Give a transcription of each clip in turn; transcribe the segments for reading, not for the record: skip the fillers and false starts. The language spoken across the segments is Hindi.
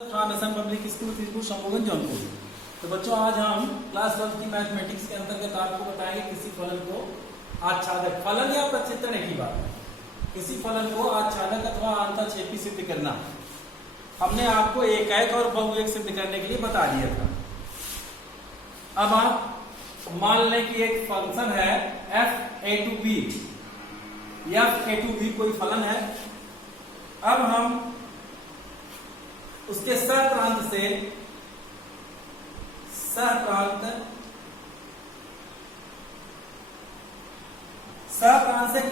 Transmission public school Tripur Shambhuganj Jaunpur. तो बच्चों आज हम क्लास 12 की मैथमेटिक्स के अंतर्गत आपको बताएंगे किसी फलन को आच्छादक, फलन या प्रक्षेपण एक ही बात है, किसी फलन को आच्छादक अथवा अंतःक्षेपी सिद्ध करना। हमने आपको एक और बहुएक सिद्ध करने के लिए बता दिया था। अब आप मान लें कि एक फंक्शन है f(a to b), f(a to b) कोई फलन है। अब हम उसके सहप्रांत से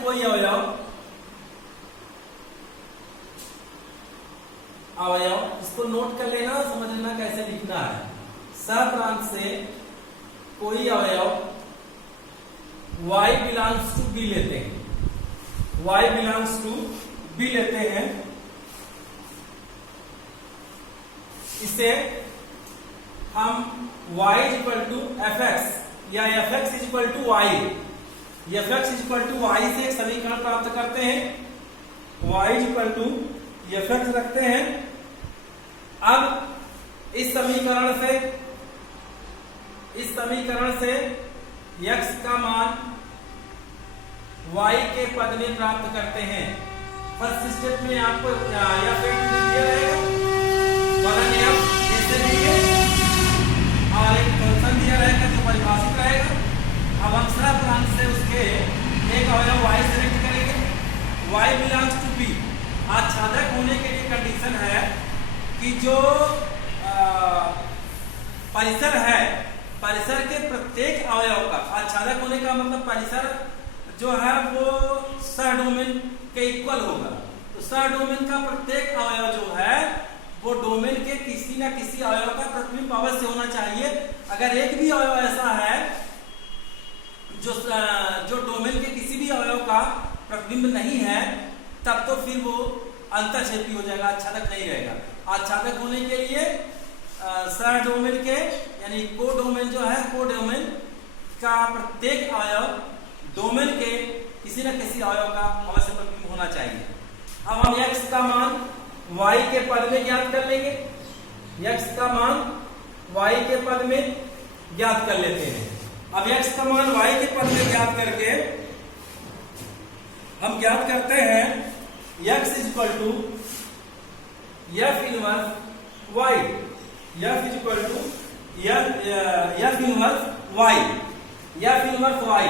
कोई अवयव इसको नोट कर लेना, समझ लेना कैसे लिखना है। सहप्रांत से कोई अवयव y बिलोंग्स टू b लेते हैं, y बिलोंग्स टू b लेते हैं। इसे हम y इक्वल टू fx या fx equal to y, fx equal to y से एक समीकरण प्राप्त करते हैं, y इक्वल टू fx रखते हैं। अब इस समीकरण से x का मान y के पद में प्राप्त करते हैं। फर्स्ट स्टेप में आपको f दिया रहेगा, फलन f जैसे देंगे और एक फंक्शन दिया रहेगा जो परिभाषित रहेगा। अब हम सहप्रांत से उसके एक अवयव y सेलेक्ट करेंगे, y बिलोंग्स टू b। आच्छादक होने के लिए कंडीशन है कि जो परिसर है, परिसर के प्रत्येक अवयव का, आच्छादक होने का मतलब परिसर जो है वो सहडोमेन के इक्वल होगा। तो सहडोमेन का प्रत्येक अवयव जो है वो डोमेन के किसी न किसी अवयव का प्रतिबिंब अवश्य होना चाहिए। अगर एक भी अवयव ऐसा है जो डोमेन के किसी भी अवयव का प्रतिबिंब नहीं है, तब तो फिर वो अंतःक्षेपी हो जाएगा, आच्छादक नहीं रहेगा। आच्छादक होने के लिए सहडोमेन के यानी कोडोमेन जो है, कोडोमेन का प्रत्येक अवयव डोमेन के किसी न किसी अवयव का अवश्य प्रतिबिंब होना चाहिए। अब हम x का मान y के पद में ज्ञात कर लेंगे, x का मान y के पद में ज्ञात कर लेते हैं। अब x का मान y के पद में ज्ञात करके हम ज्ञात करते हैं x equal to f inverse y, f equal to f inverse y।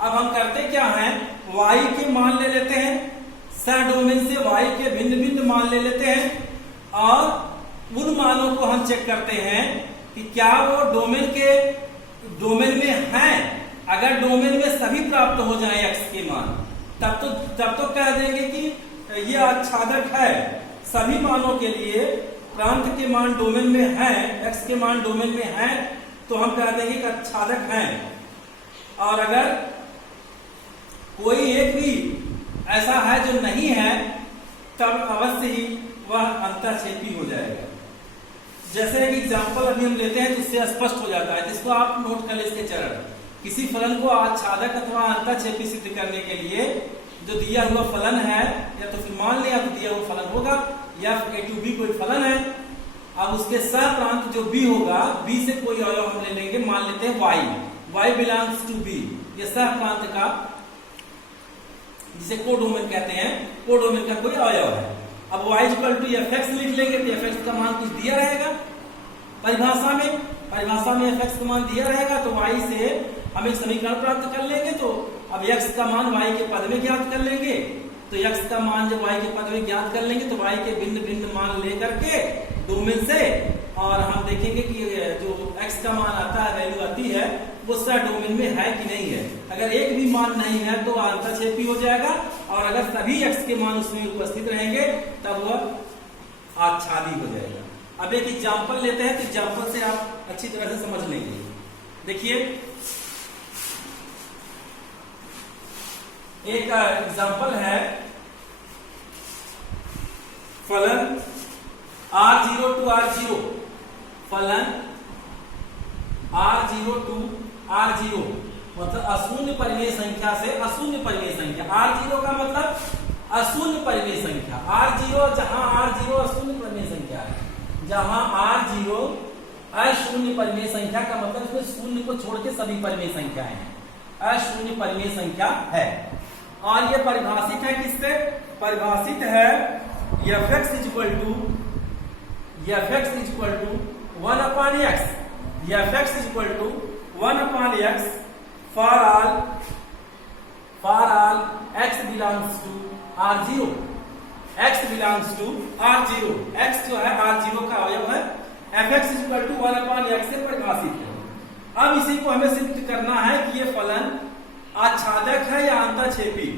अब हम करते क्या हैं, y के मान ले लेते हैं, सहडोमेन से y के भिन्न भिन्न मान ले लेते हैं और उन मानों को हम चेक करते हैं कि क्या वो डोमेन में हैं। अगर डोमेन में सभी प्राप्त हो जाए x के मान, तब तो कह देंगे कि ये आच्छादक है। सभी मानों के लिए प्रांत के मान डोमेन में हैं, x के मान डोमेन में हैं, तो हम कह देंगे कि आच्छादक हैं। और अगर कोई एक भी ऐसा है जो नहीं है, तब अवश्य ही वह अंतःक्षेपी हो जाएगा। जैसे एक एग्जाम्पल अभी हम लेते हैं तो इससे स्पष्ट हो जाता है, जिसको आप नोट कर ले इसके चरण। किसी फलन को आच्छादक अथवा अंतःक्षेपी सिद्ध करने के लिए जो दिया हुआ फलन है, या तो फिर मान लें या तो दिया हुआ फलन होगा, f(a to b) कोई फलन है। अब उसके सहप्रांत जो b होगा, b से कोई अवयव हम ले लेंगे, मान लेते हैं y बिलोंग्स टू b। ये सहप्रांत का, जिसे कोडोमेन कहते हैं, कोडोमेन का कोई अवयव है। अब y इक्वल टू fx लिख लेंगे तो fx का मान कुछ दिया रहेगा परिभाषा में fx का मान दिया रहेगा, तो y से हम एक समीकरण प्राप्त कर लेंगे। तो अब x का मान y के पद में ज्ञात कर लेंगे, तो x का मान जब y के पद में ज्ञात कर लेंगे तो y के भिन्न भिन्न मान लेकर के डोमेन से, और हम देखेंगे कि जो x का मान आता है, वैल्यू आती है, वो सहडोमेन में है कि नहीं है। अगर एक भी मान नहीं है तो अंतःक्षेपी हो जाएगा, और अगर सभी x के मान उसमें उपस्थित रहेंगे तब वह आच्छादी हो जाएगा। अब एक एग्जाम्पल लेते हैं, तो एग्जाम्पल से आप अच्छी तरह से समझ लेंगे। देखिए एक एग्जाम्पल है, फलन r0 to r0, फलन r0 to r0 मतलब अशून्य परिमेय संख्या से अशून्य परिमेय संख्या। r0 का मतलब अशून्य परिमेय संख्या, r0 जहां r0 अशून्य परिमेय संख्या है, जहां R0 अशून्य परिमेय संख्या का मतलब इसमें शून्य को छोड़ के सभी परिमेय संख्याएं हैं, अशून्य परिमेय संख्या है। और ये परिभाषित है किससे? परिभाषित है fx equal to 1/x, fx equal to 1/x for all x belongs to R0, x belongs to R0, x जो है R0 का अवयव है, fx इक्वल टू 1/x से परिभाषित है। अब इसी को हमें सिद्ध करना है कि ये फलन आच्छादक है या अंतःक्षेपी।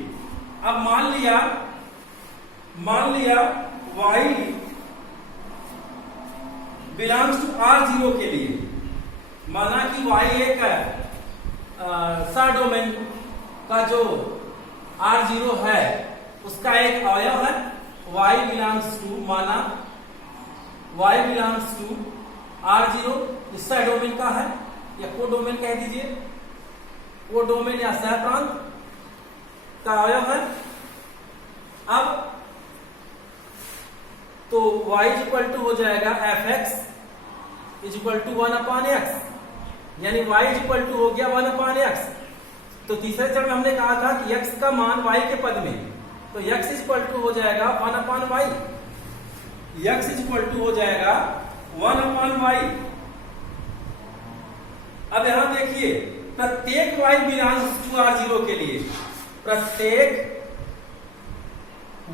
अब मान लिया y बिलोंग्स टू R0 के लिए, माना कि y एक डोमेन का जो R0 है उसका एक अवयव है, y बिलोंग्स टू, माना y बिलोंग्स टू R0 इस डोमेन का है, या कोडोमेन कह दीजिए, कोडोमेन या सहप्रांत का अवयव है। अब तो y इक्वल टू हो जाएगा fx इक्वल टू 1/x, यानी y इक्वल टू हो गया 1/x। तो तीसरे चरण में हमने कहा था कि x का मान y के पद में, तो x इक्वल टू हो जाएगा 1/y, x इक्वल टू हो जाएगा 1/y। अब यहां देखिए, प्रत्येक y बिलोंग्स टू R0 के लिए, प्रत्येक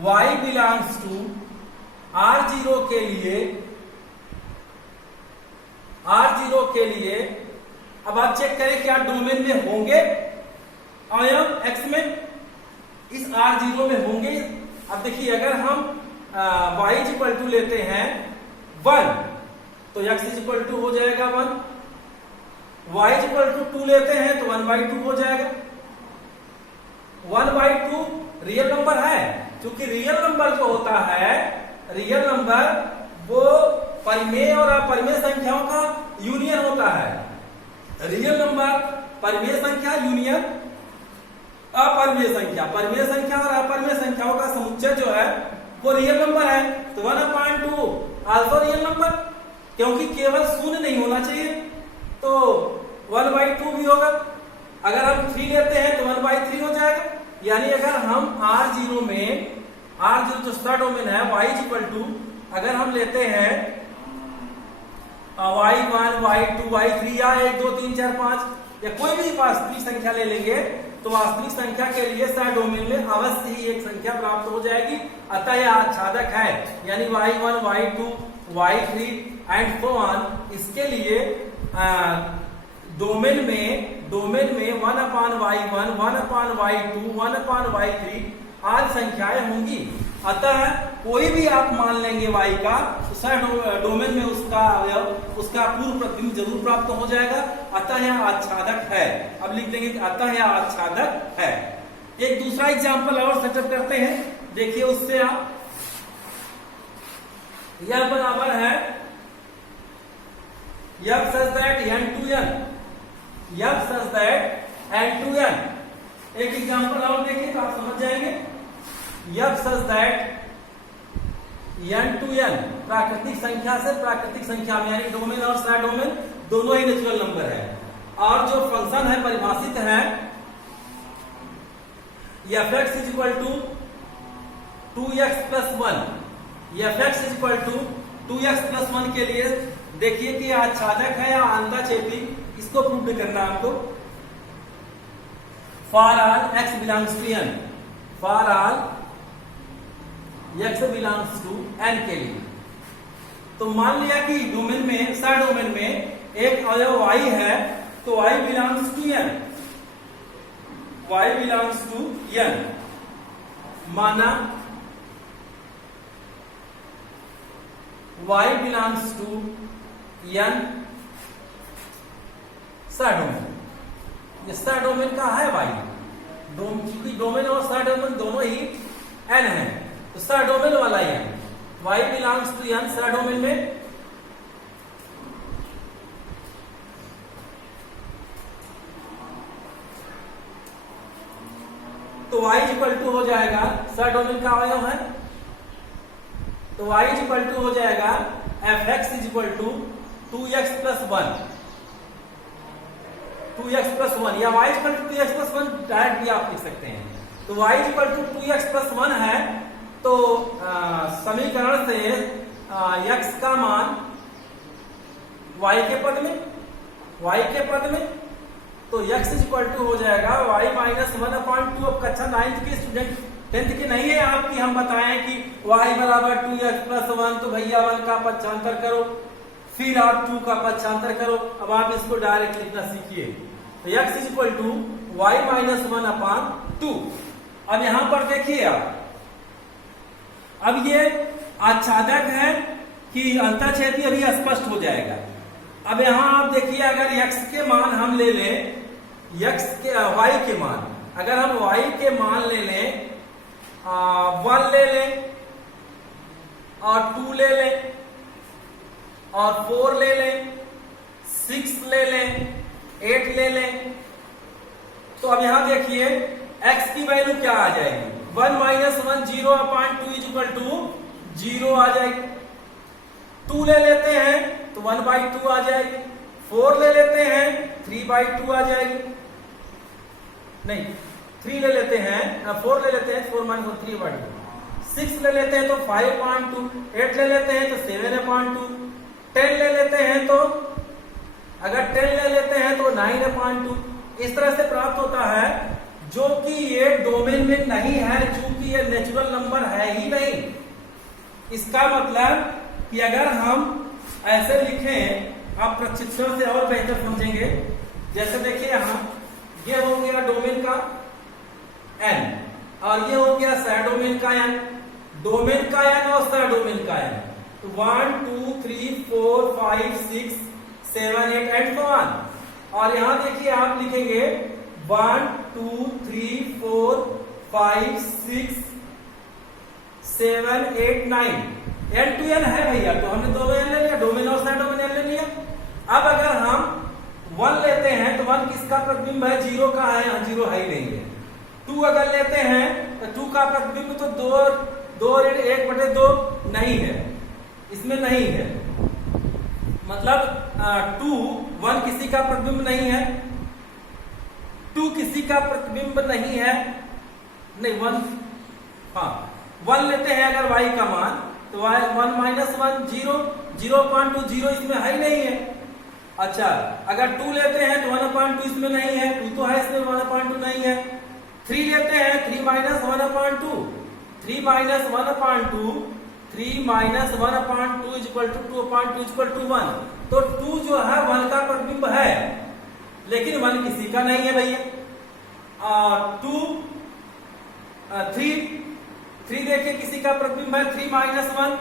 y बिलोंग्स टू R0 के लिए अब आप चेक करें क्या डोमेन में होंगे अवयव x में, इस R0 में होंगे। अब देखिए, अगर हम y इक्वल टू लेते हैं 1 तो x इक्वल टू हो जाएगा 1, y इक्वल टू 2 लेते हैं तो 1/2 हो जाएगा। 1/2 रियल नंबर है, क्योंकि रियल नंबर जो होता है, रियल नंबर वो परिमेय और अपरिमेय संख्याओं का यूनियन होता है। रियल नंबर परिमेय संख्या यूनियन अपरिमेय संख्या, परिमेय संख्या और अपरिमेय संख्याओं का समुच्चय जो है वो रियल नंबर है। तो 1/2 आल्सो रियल नंबर, क्योंकि केवल शून्य नहीं होना चाहिए, तो 1/2 भी होगा। अगर हम 3 लेते हैं तो 1/3 हो जाएगा। यानी अगर हम R0 में, R0 जो स्टार डोमेन है, y इक्वल टू अगर हम लेते हैं y1, y2, y3 या 1, 2, 3, 4, 5 या कोई भी वास्तविक संख्या ले लेंगे, तो वास्तविक संख्या के लिए स्टार डोमेन में अवश्य ही एक संख्या प्राप्त हो जाएगी, अतः यह आच्छादक है। यानी y1, y2, y3 and so on, इसके लिए डोमेन में 1/y1, 1/y2, 1/y3 आदि संख्याएं होंगी। अतः कोई भी आप मान लेंगे y का, डोमेन में उसका अवयव, उसका पूर्व प्रतिबिंब जरूर प्राप्त हो जाएगा। अतः यह आच्छादक है। अब लिख देंगे कि अतः यह आच्छादक है। एक दूसरा एग्जांपल और सेटअप करते हैं, देखिए उससे आप, यह बराबर है f such that n to n, f such that n to n। एक एग्जांपल और देखिए तो आप समझ जाएंगे। f such that n to n प्राकृतिक संख्या से प्राकृतिक संख्या में, यानी डोमेन और स्टार डोमेन दोनों ही नेचुरल नंबर है। और जो फंक्शन है परिभाषित है fx equal to 2x plus 1, fx equal to 2x plus 1 के लिए देखिए कि आच्छादक है या अंतःक्षेपी, इसको प्रूव करना है आपको। For all x belongs to n, for all x belongs to n के लिए। तो मान लिया कि डोमेन में, स्टार डोमेन में एक अवयव y है, तो y belongs to n, y belongs to n, माना y belongs to n star डोमेन। स्टार डोमेन का है y, क्योंकि डोमेन और स्टार डोमेन दोनों ही n है, तो स्टार डोमेन वाला ही है। y belongs to n star domain में, तो y इक्वल टू हो जाएगा, स्टार डोमेन का अवयव है, तो y इक्वल टू हो जाएगा F x is equal to 2x plus 1, 2x plus 1 या y equal to 2x plus 1 direct भी आप लिख सकते हैं। तो y equal to 2x plus 1 है, तो समीकरण से x का मान y के पद में, तो x इज इक्वल टू हो जाएगा y माइनस 1/2। अब कक्षा 9th के स्टूडेंट 10th के नहीं है आपकी, हम बताएं कि y बराबर 2x प्लस 1, तो भैया 1 का पक्षांतर करो, फिर आप 2 का पक्षांतर करो। अब आप इसको डायरेक्ट लिखना सीखिए। तो x is equal to y minus 1/2। अब यहां पर देखिए आप, अब ये आच्छादक है कि अंतःछेदी अभी स्पष्ट हो जाएगा। अब यहां आप देखिए, अगर x के मान हम ले लें, y के मान, अगर हम y के मान ले लें, 1 ले लें और 2 ले लें और 4 ले लें, 6 ले लें, 8 ले लें, तो अब यहां देखिए x की वैल्यू क्या आ जाएगी, 1 माइनस 1 0/2 इज इक्वल टू 0 आ जाएगी। 2 ले लेते हैं तो 1/2 आ जाएगी। 4 ले लेते हैं 3/2 आ जाएगी। नहीं, 3 ले लेते हैं, 4 ले लेते हैं, 4 माइनस 3/2। 6 ले लेते हैं तो 5/2, 8 ले लेते हैं तो 7/2, 10 ले लेते हैं तो, अगर 10 ले लेते हैं तो 9/2। इस तरह से प्राप्त होता है, जो कि ये डोमेन में नहीं है, चूंकि ये नेचुरल नंबर है ही नहीं। इसका मतलब कि अगर हम ऐसे लिखें, आप प्रशिक्षण से और बेहतर समझेंगे। जैसे देखिए यहां, ये हो गया डोमेन का n और ये हो गया सह डोमेन का n, डोमेन का n और सह डोमेन का n। तो 1 2 3 4 5 6 7 8 एंड सो ऑन। और यहां देखिए आप लिखेंगे 1 2 3 4 5 6 7 8 9, n to n है भैया, तो हमने दो n ले लिया, डोमेन और सह डोमेन n ले लिया। अब अगर हम 1 लेते हैं तो 1 किसका प्रतिबिंब है, 0 का है, 0 है ही नहीं है। 2 अगर लेते हैं तो 2 का प्रतिबिंब तो 2 1/2 नहीं है, इसमें नहीं है। मतलब 2 1 किसी का प्रतिबिंब नहीं है, 2 किसी का प्रतिबिंब नहीं है, नहीं 1, हाँ 1 लेते हैं अगर y का मान, तो y 1 माइनस 1 0, 0/2 0 इसमें है ही नहीं है। अच्छा, अगर 2 लेते हैं तो 1/2 इसमें नहीं है, 2 तो है, इसमें 1/2 नहीं है। 3 लेते हैं 3 minus 1/2, 3 minus 1/2, 3 minus 1/2 is equal to 2/2 is equal to 1। तो 2 जो है 1 का प्रतिबिंब है, लेकिन 1 किसी का नहीं है भैया। 3 देखिए किसी का प्रतिबिंब है, 3 माइनस 1,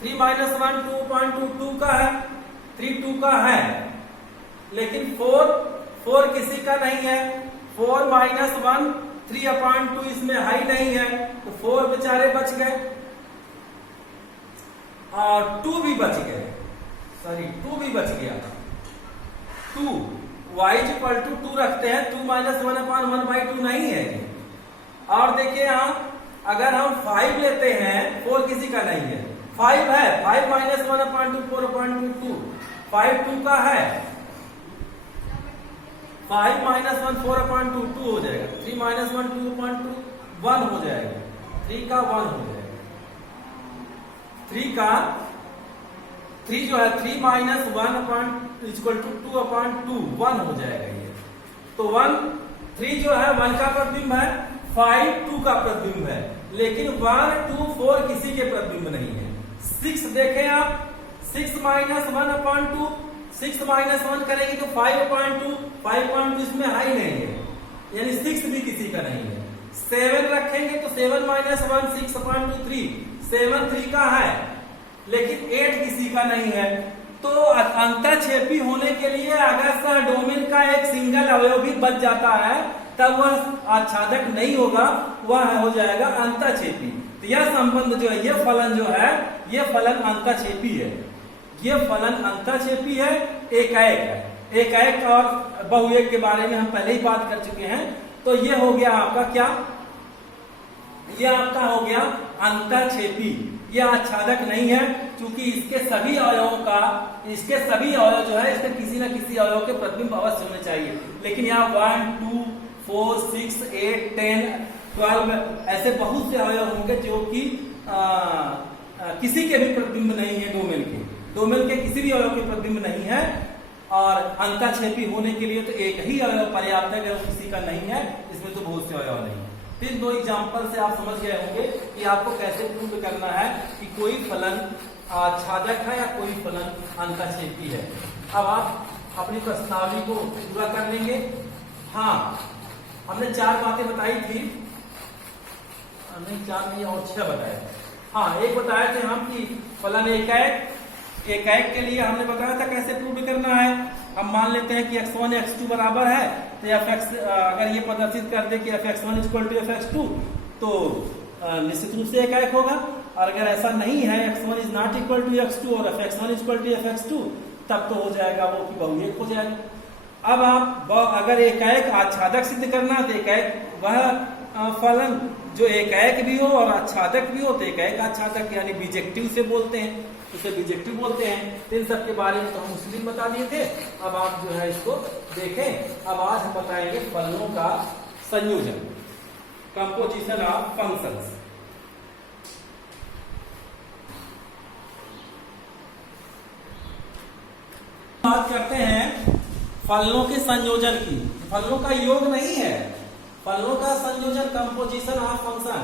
3 माइनस 1 2/2, 2 का है, 3 2 का है, लेकिन 4 किसी का नहीं है। 4 माइनस 1 3/2 इसमें है ही नहीं है, तो 4 बेचारे बच गए और 2 भी बच गए, सॉरी 2 भी बच गया। 2 y इक्वल टू 2 रखते हैं, 2 माइनस 1/1/2 नहीं है। और देखिए यहां अगर हम 5 लेते हैं, 4 किसी का नहीं है, 5 है, 5 माइनस 1/2 4/2 2, 5 2 का है, 5 माइनस 1 4/2 2 हो जाएगा, 3 माइनस 1 2/2 1 हो जाएगा, 3 का 1 हो जाएगा, 3 जो है 3 माइनस 1 इक्वल टू 2/2 1 हो जाएगा ये। तो 3 जो है 1 का प्रतिबिंब है, 5 2 का प्रतिबिंब है, लेकिन 1 2 4 किसी के प्रतिबिंब नहीं है। 6 देखें आप, 6 माइनस 1/2, 6 माइनस 1 करेंगे तो 5/2 इसमें है ही नहीं है, यानी 6 भी किसी का नहीं है। 7 रखेंगे तो 7 माइनस 1 6/2 3, 7 3 का है, लेकिन 8 किसी का नहीं है। तो अंतःक्षेपी होने के लिए अगर सह डोमेन का एक सिंगल अवयव भी बच जाता है, तब वह आच्छादक नहीं होगा, वह हो जाएगा अंतःक्षेपी। तो यह संबंध जो है, यह फलन जो है, यह फलन अंतःक्षेपी है, यह फलन अंतःक्षेपी है, एकाएक है। एकाएक और बहुएक के बारे में हम पहले ही बात कर चुके हैं। तो यह हो गया आपका क्या, यह आपका हो गया अंतःक्षेपी, यह आच्छादक नहीं है। क्योंकि इसके सभी अवयवों जो है इसके किसी न किसी अवयव के प्रतिबिंब अवश्य होने चाहिए। लेकिन यहाँ 1, 2, 4, 6, 8, 10, 12 ऐसे बहुत से अवयव होंगे जो कि किसी के भी प्रतिबिंब नहीं है। डोमेन के किसी भी अवयव के प्रतिबिंब नहीं है और अंतःक्षेपी होने के लिए तो एक ही अवयव पर्याप्त है, अगर किसी का नहीं है इसमें तो बहुत से अवयव नहीं है। फिर 2 एग्जांपल से आप समझ गए होंगे कि आपको कैसे प्रूव करना है कि कोई फलन छादक है या कोई फलन अंतःक्षेपी है। अब आप अपनी प्रश्नावली को पूरा कर लेंगे। हाँ, हमने 4 बातें बताई थी, नहीं 4 नहीं और 6 बताए। हाँ, एक बताए थे हम कि फलन एकाएक के लिए हमने बताया था कैसे प्रूव करना है। हम मान लेते हैं कि x1 x2 बराबर है, तो fx अगर ये प्रदर्शित कर दे कि fx1 = fx2 तो निश्चित रूप से एकाएक होगा। और अगर ऐसा नहीं है, x1 ≠ x2 और fx1 = fx2, तब तो हो जाएगा वो कि बहुएक हो जाएगा। अब आप अगर एकाएक आच्छादक सिद्ध करना तो एकाएक वह फलन जो एकाएक भी हो और आच्छादक भी हो तो एकाएक आच्छादक यानी बीजेक्टिव से बोलते हैं, उसे बीजेक्टिव बोलते हैं। तो इन सब के बारे में तो हम उस दिन बता दिए थे। अब आप जो है इसको देखें। अब आज हम बताएंगे फलनों का संयोजन, कंपोजिशन ऑफ फंक्शंस। बात करते हैं फलनों के संयोजन की। फलनों का योग नहीं है, फलनों का संयोजन, कंपोजिशन ऑफ फंक्शन।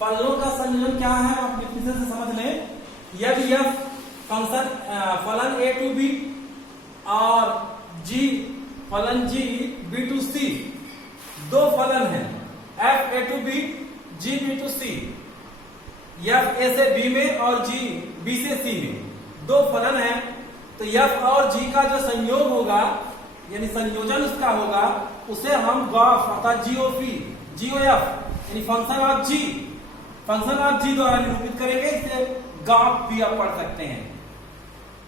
फलनों का संयोजन क्या है आप डिफिनेशन से समझ लें। यदि यह फंक्शन फलन a to b और g फलन g b to c, 2 फलन है f a to b g b to c, f a से b में और g b से c में 2 फलन है। तो f और g का जो संयोग होगा यानी संयोजन उसका होगा, उसे हम गॉफ अर्थात GOF यानी फंक्शन ऑफ g द्वारा निरूपित करेंगे। इसे गॉफ भी आप पढ़ सकते हैं,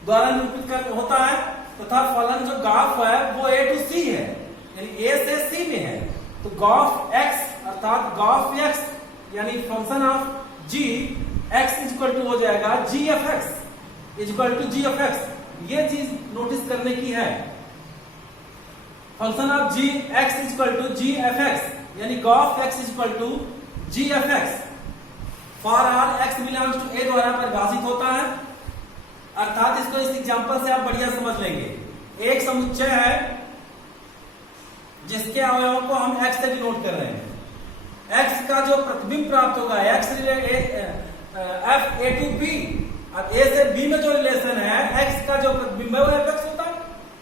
द्वारा निरूपित होता है तथा फलन जो गॉफ है वो a to c है यानी a से c में है। तो गॉफ x अर्थात गॉफ x यानी फंक्शन ऑफ g x = हो जाएगा g of x। ये चीज नोटिस करने की है। Function of g x = g f x यानी गॉफ x = g f x for all x belongs to a द्वारा परिभाषित होता है। अर्थात इसको इस एग्जांपल से आप बढ़िया समझ लेंगे। एक समुच्चय है जिसके अवयवों को हम x से डिनोट कर रहे हैं। x का जो प्रतिबिंब प्राप्त होगा x f a to b, अब a से b में जो रिलेशन है x का जो प्रतिबिंब है वो fx होता है।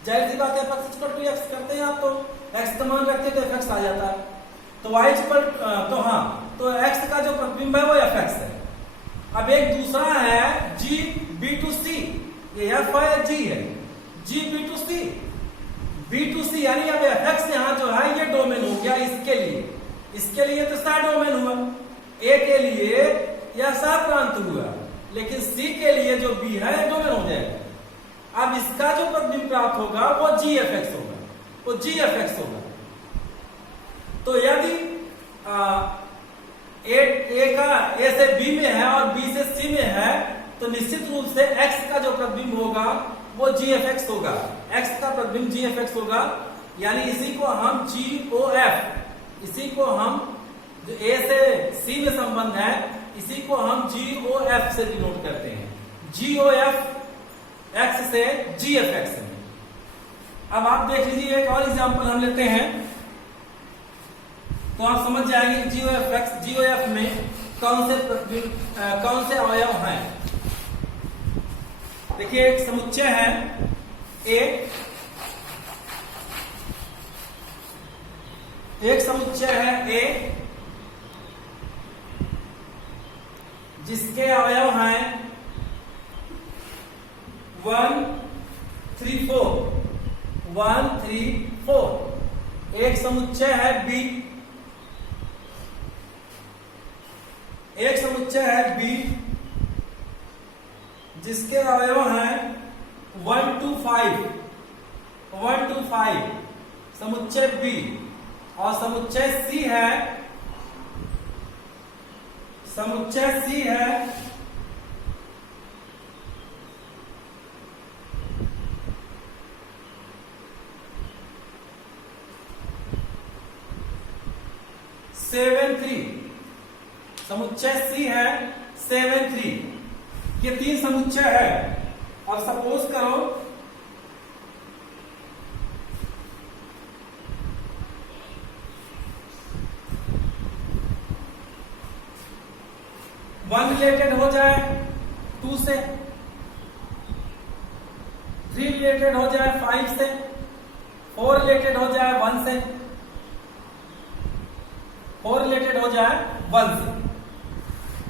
जाहिर सी बात है fx = x करते हैं आप तो x का मान रखते तो fx आ जाता है। तो y तो x का जो प्रतिबिंब है वो fx है। अब एक दूसरा है g b to c, ये f है g है, g b to c यानी अब fx यहाँ जो है ये डोमेन हो गया इसके लिए तो सा डोमेन हुआ, a के लिए यह सा प्रांत हुआ, लेकिन c के लिए जो b है डोमेन हो जाएगा। अब इसका जो प्रतिबिंब प्राप्त होगा वो gfx होगा। तो यदि a से b में है और b से c में है तो निश्चित रूप से x का जो प्रतिबिंब होगा वो gfx होगा। x का प्रतिबिंब gfx होगा यानी इसी को हम GOF, इसी को हम जो a से c में संबंध है इसी को हम GOF से डिनोट करते हैं। GOF x से gfx में। अब आप देख लीजिए एक और एग्जांपल हम लेते हैं तो आप समझ जाएंगे GOF में कौन से अवयव हैं। देखिए एक समुच्चय है A, एक समुच्चय है A जिसके अवयव हैं 1, 3, 4। एक समुच्चय है B, एक समुच्चय है B जिसके अवयव हैं 1 to 5 समुच्चय B, और समुच्चय C है 7 3, समुच्चय सी है 7 3, ये 3 समुच्चय है। अब सपोज करो 1 रिलेटेड हो जाए 2 से, 3 रिलेटेड हो जाए 5 से, 4 रिलेटेड हो जाए 1 से, 4 रिलेटेड हो जाए 1 से।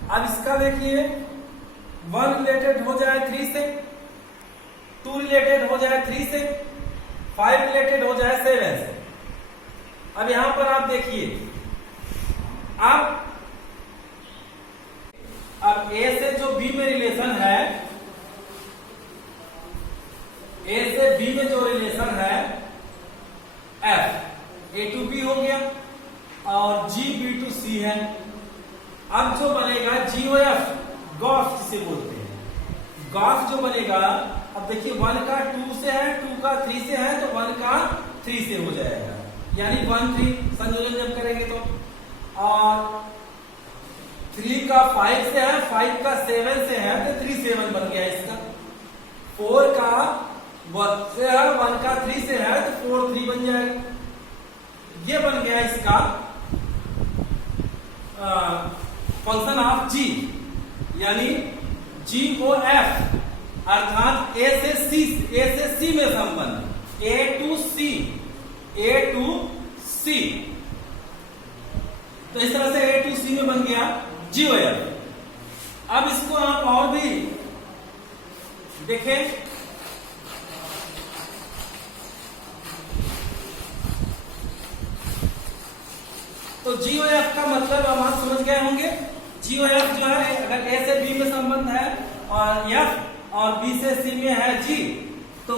अब इसका देखिए 1 रिलेटेड हो जाए 3 से, 2 रिलेटेड हो जाए 3 से, 5 रिलेटेड हो जाए 7 से। अब यहां पर आप देखिए, अब ए से जो बी में रिलेशन है, ए से बी में जो रिलेशन है एफ, ए टू बी हो गया और जी बी टू सी है। अब जो बनेगा जी ओ एफ, गॉफ जिसे बोलते हैं, गॉफ जो बनेगा, अब देखिए 1 का 2 से है, 2 का 3 से है, तो 1 का 3 से हो जाएगा, यानी 1 3 संयोजन जब करेंगे तो। और 3 का 5 से है, 5 का 7 से है, तो 3 7 बन गया इसका। 4 का 1 से है, 1 का 3 से है, तो 4 3 बन जाएगा। ये बन गया इसका फंक्शन ऑफ जी, यानी जी ओ एफ, अर्थात ए से सी में संबंध, ए टू सी, ए टू सी। तो इस तरह से ए टू सी में बन गया जी ओ एफ। अब इसको आप और भी देखें, तो जीओएफ का मतलब अब आप समझ गए होंगे। जीओएफ जो है, अगर ए से बी में संबंध है और एफ और बी से सी में है जी, तो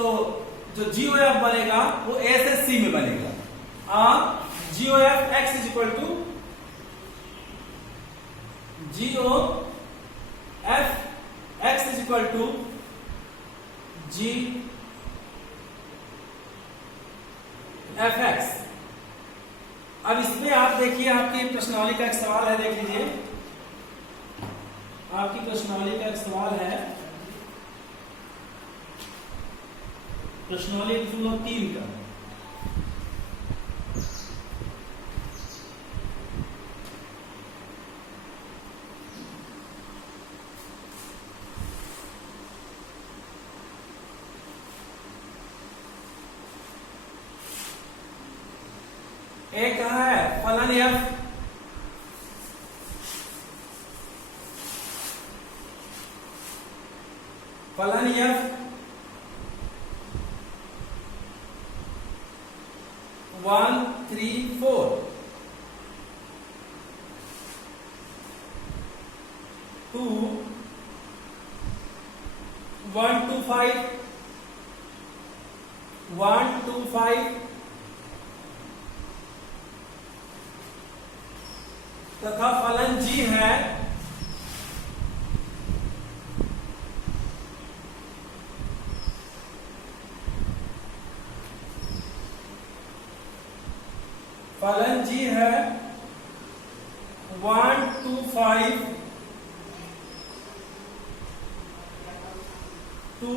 जो जीओएफ बनेगा वो ए से सी में बनेगा। और g o f x is equal to g o f x is equal to g f x. अब इसमें आप देखिए, आपकी प्रश्नावली का एक सवाल है, देख लीजिए, आपकी प्रश्नावली का एक सवाल है, प्रश्नावली 3 का। एक कहा है फलन एफ, फलन एफ 1 3 4, 2 1 2 5, 1 2 5 तथा फलन जी है फलन जी है 1 2 5 2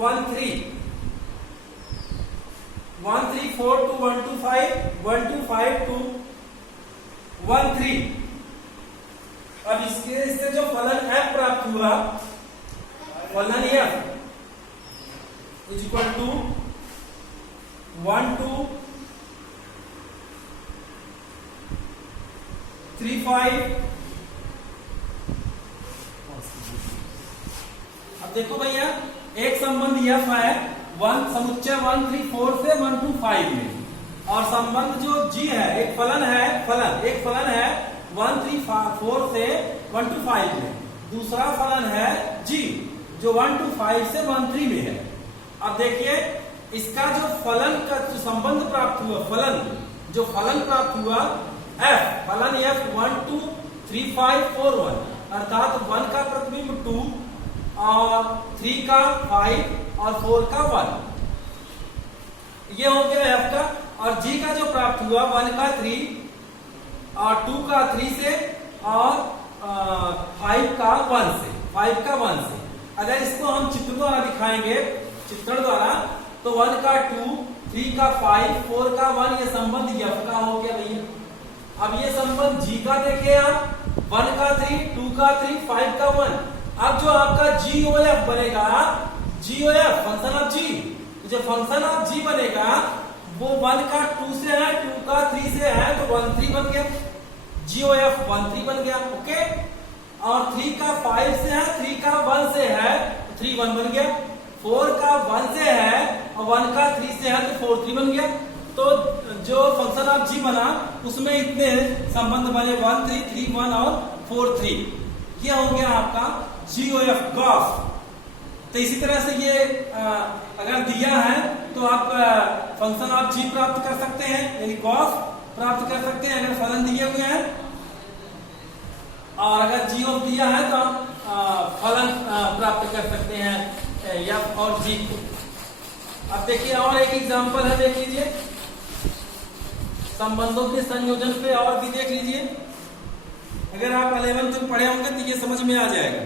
1 3, 1 3 4 2 1 2 5 1 2 5 2 1 3। अब इससे जो फलन f प्राप्त हुआ, फलन f इज इक्वल टू 1 2 3 5। अब देखो भैया, एक संबंध f है समुच्चय 1 3 4 से 1 2 5 में, और संबंध जो g है, एक फलन है 1 3 4 से 1 2 5 में, दूसरा फलन है g जो 1 2 5 से 1 3 में है। अब देखिए, इसका जो फलन का जो संबंध प्राप्त हुआ, फलन प्राप्त हुआ f, फलन f 1 2 3 5 4 1, अर्थात 1 का प्रतिबिंब 2 और 3 का 5 और 4 का 1, ये हो गया f का। और g का जो प्राप्त हुआ 1 का 3 और 2 का 3 से और 5 का 1 से अगर इसको हम चित्र द्वारा दिखाएंगे, चित्रण द्वारा, तो 1 का 2, 3 का 5, 4 का 1, ये संबंध f का हो गया भैया। अब ये संबंध g का देखिए आप, 1 का 3, 2 का 3, 5 का 1। अब जो आपका GOF बनेगा, GOF फंक्शन ऑफ g, जो फंक्शन ऑफ g बनेगा वो 1 का 2 से है, 2 का 3 से है, तो 1 3 बन गया, GOF 1 3 बन गया, ओके। और 3 का 5 से है, 3 का 1 से है, 3 1 बन गया। 4 का 1 से है और 1 का 3 से है, तो 4 3 बन गया। तो जो फंक्शन ऑफ g बना उसमें इतने संबंध बने 1 3 3 1 और 4 3। ये हो गया आपका GOF गॉफ। तो इसी तरह से ये अगर दिया है तो आप फंक्शन ऑफ g प्राप्त कर सकते हैं, यानी गॉफ प्राप्त कर सकते हैं अगर फलन दिए हुए हैं। और अगर g ऑफ दिया है तो आप फलन प्राप्त कर सकते हैं f और g को। अब देखिए और एक एग्जांपल है, देख लीजिए, संबंधों के संयोजन पे और भी देख लीजिए। अगर आप 11th में पढ़े होंगे तो ये समझ में आ जाएगा।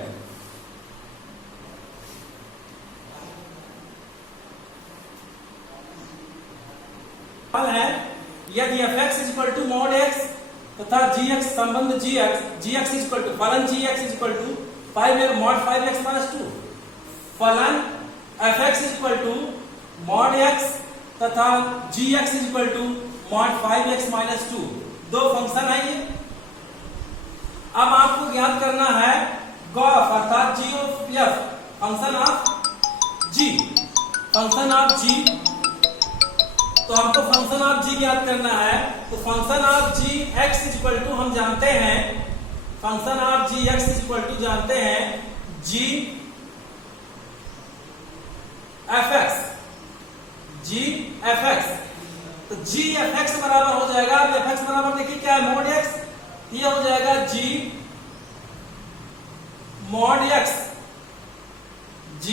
है यदि fx equal to mod x तथा gx संबंध gx इक्वल टू फलन gx equal to 5 mod 5x minus 2, फलन fx equal to mod x तथा gx equal to mod 5x minus 2, दो फंक्शन है ये। अब आपको ज्ञात करना है गॉफ अर्थात g of f, function of g। तो हमको फंक्शन ऑफ g ज्ञात करना है, तो function of g x equal to हम जानते हैं, function of g x equal to जानते हैं g f x। तो g f x बराबर हो जाएगा, अब f x बराबर देखिए क्या है, मॉड x, ये हो जाएगा g mod x, g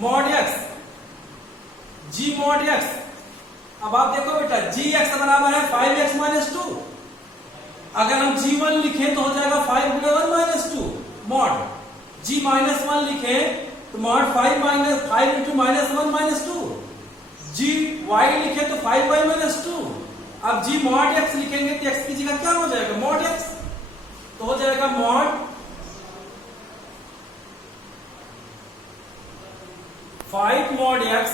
mod x, g mod x। अब आप देखो बेटा gx बराबर है 5x माइनस 2, अगर हम g1 लिखें तो हो जाएगा 5 गुणे 1 माइनस 2, मॉड g माइनस 1 लिखें तो mod 5 into minus 1 minus 2, g y लिखें तो 5y माइनस 2। अब g मॉड x लिखेंगे तो x की जगह क्या हो जाएगा, मॉड x, तो हो जाएगा मॉड 5 मॉड x।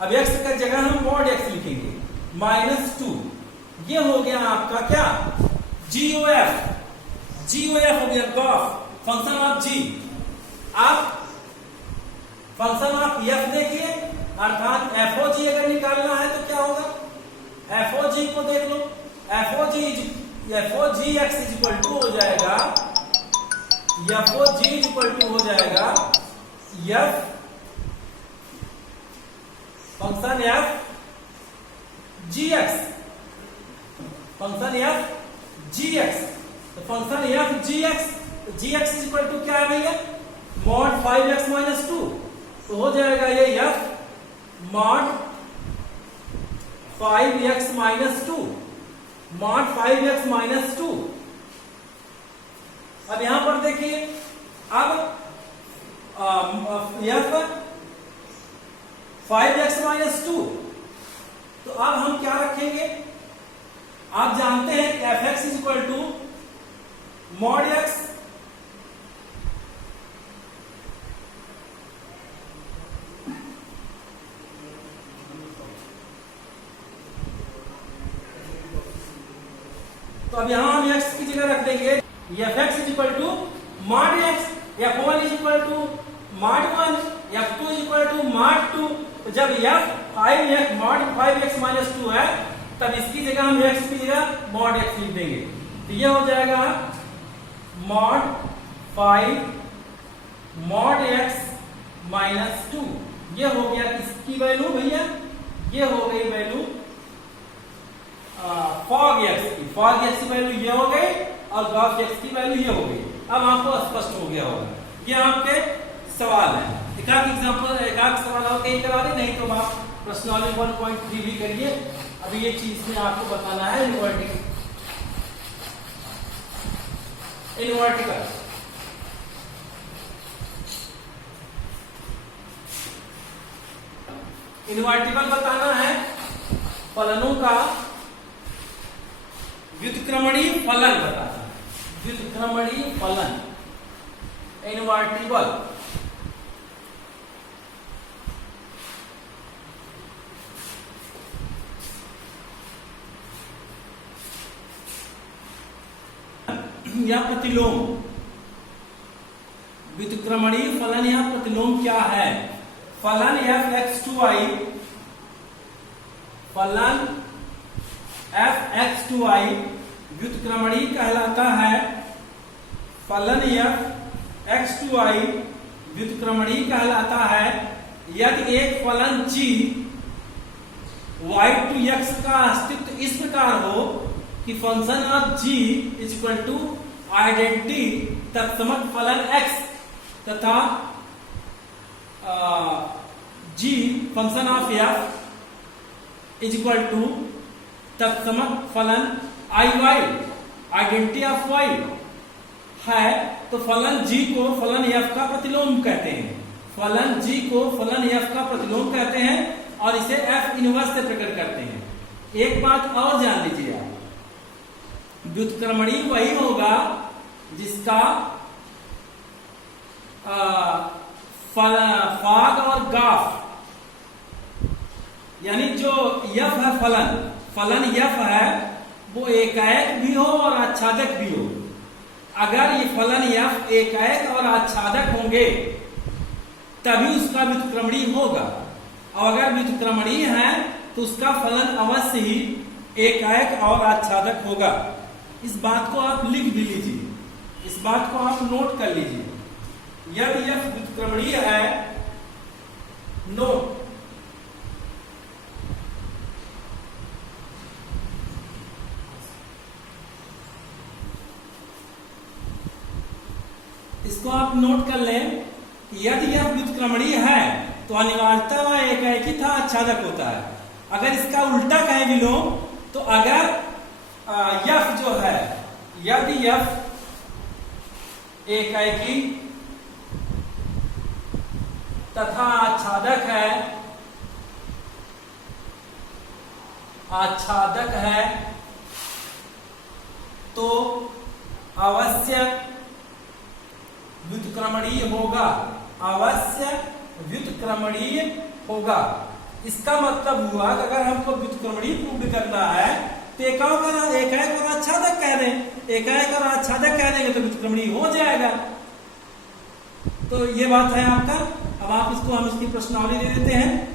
अब x की जगह हम मॉड x लिखेंगे माइनस 2, ये हो गया आपका क्या, GOF हो गया गॉफ, फंक्शन ऑफ g। आप फंक्शन ऑफ f देखिए, अर्थात FOG अगर निकालना है तो क्या होगा, FOG को देख लो, FOG x इक्वल टू हो जाएगा, FOG इक्वल टू हो जाएगा f function f gx, function f gx। तो फंक्शन f gx, तो gx इक्वल टू क्या है भैया, मॉड 5x माइनस 2, तो हो जाएगा ये f mod 5x minus 2, mod 5x minus 2। अब यहां पर देखिए, अब f 5x माइनस 2, तो अब हम क्या रखेंगे, आप जानते हैं कि fx is equal to mod x तो अब यहां हम x की जगह रख देंगे fx is equal to mod x, f1 is equal to mod 1, f2 is equal to mod 2। तो जब f मॉड 5x माइनस 2 है तब इसकी जगह हम x की जगह मॉड x लिख देंगे, तो ये हो जाएगा मॉड 5 मॉड x माइनस 2। ये हो गया किसकी वैल्यू भैया, ये हो गई वैल्यू फॉग x की वैल्यू ये हो गई और गॉफ x की वैल्यू ये हो गई। अब आपको स्पष्ट हो गया होगा, ये आपके सवाल है। एक आध एग्जांपल, एक आध सवाल और कहीं करा दे, नहीं तो आप प्रश्नावली 1.3 भी करिए। अभी ये चीज में आपको बताना है इनवर्टिकल। इनवर्टिकल बताना है फलनों का व्युत्क्रमणीय फलन बताना है। व्युत्क्रमणीय फलन इनवर्टिबल। या प्रतिलोम। व्युत्क्रमणीय फलन या प्रतिलोम क्या है? फलन f(x)(y), फलन f(x)(y) व्युत्क्रमणीय कहलाता है। फलन f(x)(y) व्युत्क्रमणीय कहलाता है यदि एक फलन g y(x) का अस्तित्व इस प्रकार हो कि function of g is equal to identity तत्समक फलन x तथा g function of f is equal to तत्समक फलन iy आइडेंटिटी ऑफ y है, तो फलन g को फलन f का प्रतिलोम कहते हैं। फलन g को फलन f का प्रतिलोम कहते हैं और इसे f इनवर्स से प्रकट करते हैं। एक बात और जान लीजिए आप, व्युत्क्रमणीय वही होगा जिसका फाग और गाफ, यानी जो यफ है फलन यफ है वो एकाएक भी हो और आच्छादक भी हो। अगर ये फलन यफ एकाएक और आच्छादक होंगे तभी उसका व्युत्क्रमणीय होगा, और अगर व्युत्क्रमणीय है तो उसका फलन अवश्य ही एकाएक और आच्छादक होगा। इस बात को आप लिख भी लीजिए, इस बात को आप नोट कर लीजिए। यदि यह व्युत्क्रमणीय है, नोट, इसको आप नोट कर लें। यदि यह व्युत्क्रमणीय है तो अनिवार्यतः वह एकाएकी था आच्छादक होता है। अगर इसका उल्टा कहें विलोम, तो अगर यफ जो है, यदि यफ एकाएकी तथा आच्छादक है तो अवश्य व्युत्क्रमणीय होगा, अवश्य व्युत्क्रमणीय होगा। इसका मतलब हुआ कि अगर हमको व्युत्क्रमणीय प्रूव करना है तो एकाएक और आच्छादक कह दें, एकाएक और आच्छादक कह देंगे तो व्युत्क्रमणीय हो जाएगा। तो ये बात है आपका। अब आप इसको, हम इसकी प्रश्नावली दे देते हैं।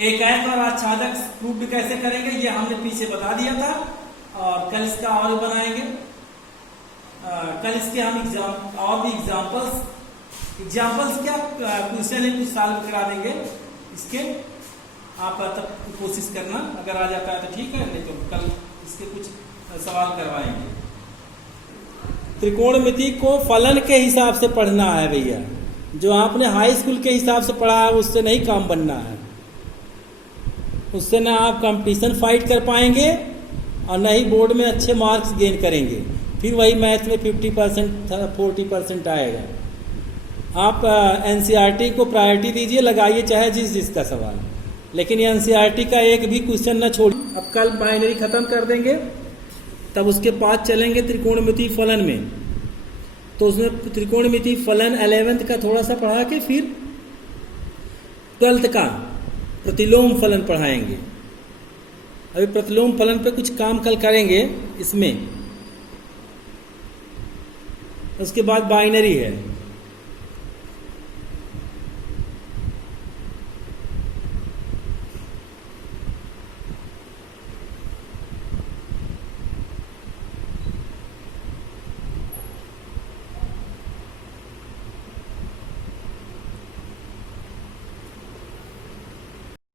एकाएक और आच्छादक प्रूव कैसे करेंगे ये हमने पीछे बता दिया था, और कल इसका और बनाएंगे। कल इसके हम एग्जाम और भी एग्जाम्पल्स क्या क्वेश्चन है कुछ सॉल्व करा देंगे इसके। आप तब कोशिश करना, अगर आ जाता है तो ठीक है, नहीं तो कल इसके कुछ सवाल करवाएंगे। त्रिकोणमिति को फलन के हिसाब से पढ़ना है भैया। जो आपने हाई स्कूल के हिसाब से पढ़ा है उससे नहीं काम बनना है, उससे ना आप कंपटीशन फाइट कर पाएंगे और न ही बोर्ड में अच्छे मार्क्स गेन करेंगे। फिर वही मैथ में 50% 40% आएगा। आप एनसीईआरटी को प्रायोरिटी दीजिए, लगाइए चाहे जिसका सवाल, लेकिन एनसीईआरटी का एक भी क्वेश्चन ना छोड़िए। अब कल बाइनरी खत्म कर देंगे, तब उसके बाद चलेंगे त्रिकोणमिति फलन में। तो उसमें त्रिकोणमिति फलन 11th का थोड़ा सा पढ़ा के फिर 12th का प्रतिलोम फलन पढ़ाएंगे। अभी प्रतिलोम फलन पे कुछ काम कल करेंगे इसमें। उसके बाद बाइनरी है।